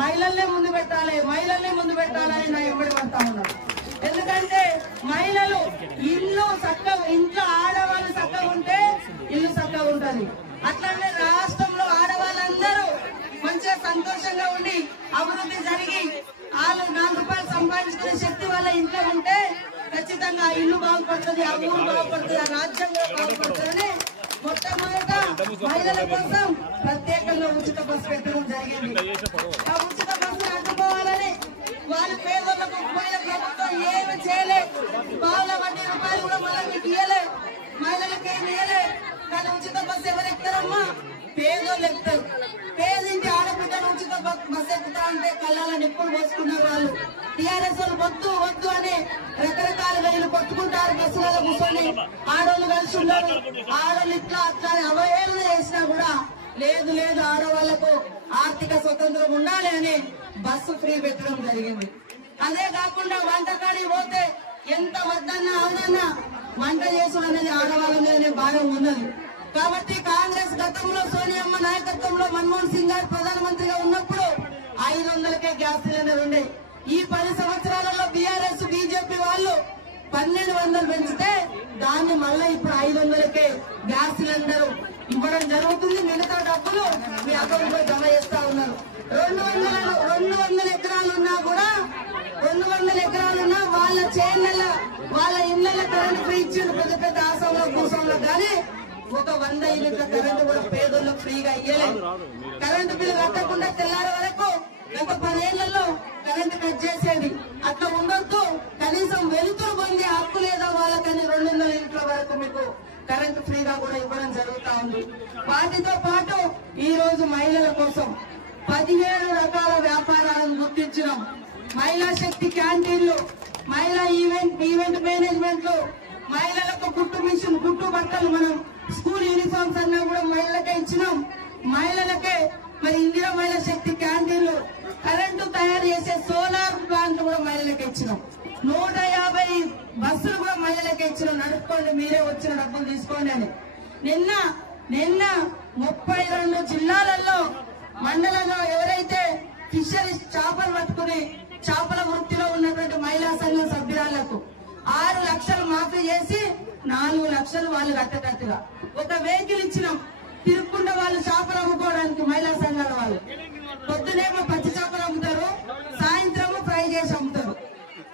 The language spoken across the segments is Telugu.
మహిళల్నే ముందు పెట్టాలని నా ఎంబడి పడతా ఉన్నారు. ఎందుకంటే మహిళలు ఇంట్లో ఆడవాళ్ళు చక్కగా ఉంటే ఇల్లు చక్కగా ఉంటది. అట్లనే రాష్ట్రంలో ఆడవాళ్ళందరూ మంచిగా సంతోషంగా ఉండి అభివృద్ధి జరిగి వాళ్ళు 4 రూపాయలు సంపాదించుకునే శక్తి వాళ్ళ ఇంట్లో ఉంటే ఖచ్చితంగా ఆ ఇల్లు బాగుపడుతుంది, ఆ ఊరు బాగుపడుతుంది, ఆ రాజ్యం బాగుపడుతుందని మొట్టమొదట మహిళల కోసం ప్రత్యేకంగా ఉచిత బస్సు పెట్టడం జరిగింది. ఆ ఉచిత బస్సు అడ్డుకోవాలని వాళ్ళు పేదలకు పోయిన ప్రభుత్వం ఏమి చేయలే. వాళ్ళ వడ్డీ రూపాయలు కూడా మనం మీకు ఇయ్యలే, మహిళలకు ఏమి ఇయ్యలే. కానీ ఉచిత బస్సు ఎవరు ఎక్కుతారమ్మా? పేదోళ్ళు ఎక్కుతారు. పేదింటి ఆడపిల్లలు ఉచిత బస్సు ఎక్కుతా అంటే కళ్ళాల నిప్పులు పోసుకున్నారు వాళ్ళు. టీఆర్ఎస్ వాళ్ళు వద్దు అని రకరకాలుగా వీళ్ళు కొట్టుకుంటారు. బస్సులలో కూర్చొని ఆడోళ్ళు కలిసి ఉన్నారు. ఆడోళ్ళు ఇట్లా అట్లా అవహేళన చేసినా కూడా లేదు ఆడవాళ్లకు ఆర్థిక స్వతంత్రం ఉండాలి అని బస్సు ఫ్రీ పెట్టడం జరిగింది. అదే కాకుండా వంటకాడికి పోతే ఎంత వద్దన్నా అవునన్నా వంట చేసుడు అనేది ఆడవాళ్ళ మీదనే భారం ఉన్నది. కాబట్టి కాంగ్రెస్ గతంలో సోనియమ్మ నాయకత్వంలో మన్మోహన్ సింగ్ గారు ప్రధానమంత్రిగా ఉన్నప్పుడు 500కే గ్యాస్ సిలిండర్ ఉండే. ఈ 10 సంవత్సరాలలో బీఆర్ఎస్ బీజేపీ వాళ్ళు 1200 పెంచితే దాన్ని మళ్ళీ ఇప్పుడు 500కే గ్యాస్ సిలిండర్ ఇవ్వడం జరుగుతుంది. మిగతా డబ్బులు మీ అకౌంట్ లో జమ చేస్తా ఉన్నారు. 200 ఎకరాలున్నా కూడా 200 ఎకరాలున్నా వాళ్ళ చేన్ల వాళ్ళ ఇళ్ల కరెంట్ ఫ్రీ ఇచ్చిండు. పెద్ద ఆసంలో కూసంలో కానీ ఒక 100 యూనిట్ల కరెంటు కూడా పేదోళ్ళకు ఫ్రీగా ఇయ్యలేదు. కరెంటు బిల్లు కట్టకుండా తెల్లారి వరకు గత 10 ఏళ్లలో కరెంటు కట్ చేసేది. అట్లా ఉండొద్దు. కనీసం వెలుతురు పొందే హక్కు లేదా వాళ్ళకని 200 యూనిట్ల వరకు మీకు కరెంటు ఫ్రీగా కూడా ఇవ్వడం జరుగుతా ఉంది. వాటితో పాటు ఈ రోజు మహిళల కోసం 17 రకాల వ్యాపారాలను గుర్తించడం, మహిళా శక్తి క్యాంటీన్లు, మహిళా ఈవెంట్ మేనేజ్మెంట్లు, మహిళలకు కుట్టు మిషన్, కుట్టు బట్టలు, మనం స్కూల్ యూనిఫామ్స్ అన్నా కూడా మహిళలకే ఇచ్చినాం. మహిళలకే మరి ఇందిరా మహిళా శక్తి క్యాంటీన్లు, కరెంటు తయారు చేసే సోలార్ ప్లాంట్ కూడా మహిళలకే ఇచ్చినాం. 150 బస్సులు కూడా మహిళలకే ఇచ్చినాం. నడుపుకోండి, మీరే వచ్చిన డబ్బులు తీసుకోండి అని. నిన్న 32 జిల్లాలలో మండలంలో ఎవరైతే ఫిషరీస్ చేపలు పట్టుకుని చేపల వృత్తిలో ఉన్నటువంటి మహిళా సంఘం సభ్యురాలకు 6 లక్షలు మాఫీ చేసి 4 లక్షలు వాళ్ళు కట్టేటట్టుగా ఒక వెహికల్ ఇచ్చినాం. తిరుక్కుంటే వాళ్ళు చేపలు అమ్ముకోవడానికి మహిళా సంఘాల వాళ్ళు పొద్దునేమో పచ్చి చేపలు అమ్ముతారు, సాయంత్రము ఫ్రై చేసి అమ్ముతారు.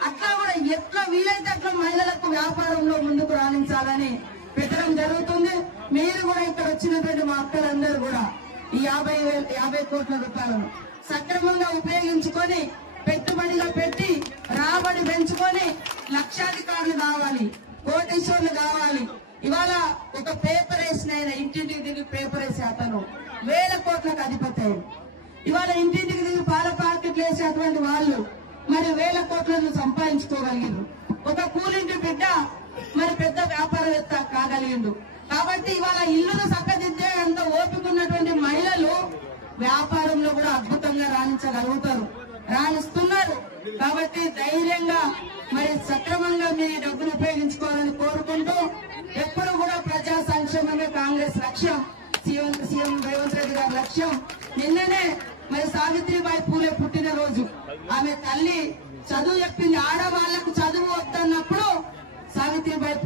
అట్లా కూడా ఎట్లా వీలైతే అట్లా మహిళలకు వ్యాపారంలో ముందుకు రాణించాలని పెట్టడం జరుగుతుంది. మీరు కూడా ఇక్కడ వచ్చినటువంటి మా అక్కలందరూ కూడా ఈ 50 కోట్ల రూపాయలను సక్రమంగా ఉపయోగించుకొని పెట్టుబడిగా పెట్టి రాబడి పెంచుకొని లక్షాధికారులు కావాలి, కోటీశ్వర్లు కావాలి. ఇవాళ ఒక పేపర్ వేసిన ఆయన ఇంటింటికి దిగి పేపర్ వేసే అతను 1000 కోట్లకు అధిపతి. ఇవాళ ఇంటింటికి దిగి పాల ప్యాకెట్లు వేసే అటువంటి వాళ్ళు మరి 1000 కోట్లను సంపాదించుకోగలిగిండు. ఒక కూలింటి బిడ్డ మరి పెద్ద వ్యాపారవేత్త కాగలిగిండు. కాబట్టి ఇవాళ ఇల్లును చక్కదిద్దే అంత ఓపిక ఉన్నటువంటి మహిళలు వ్యాపారంలో కూడా అద్భుతంగా రాణించగలుగుతారు, రాణిస్తున్నారు. కాబట్టి ధైర్యంగా మరి సక్రమంగా మీ డబ్బును ఉపయోగించుకోవాలని కోరుకుంటూ ఎప్పుడు కూడా ప్రజా సంక్షేమమే కాంగ్రెస్ లక్ష్యం, సీఎం రేవంత్ రెడ్డి గారి లక్ష్యం. నిన్ననే మరి సావిత్రిబాయి పూలే పుట్టినరోజు. ఆమె తల్లి చదువు చెప్పింది. ఆడవాళ్లకు చదువు వద్దన్నప్పుడు సావిత్రిబాయి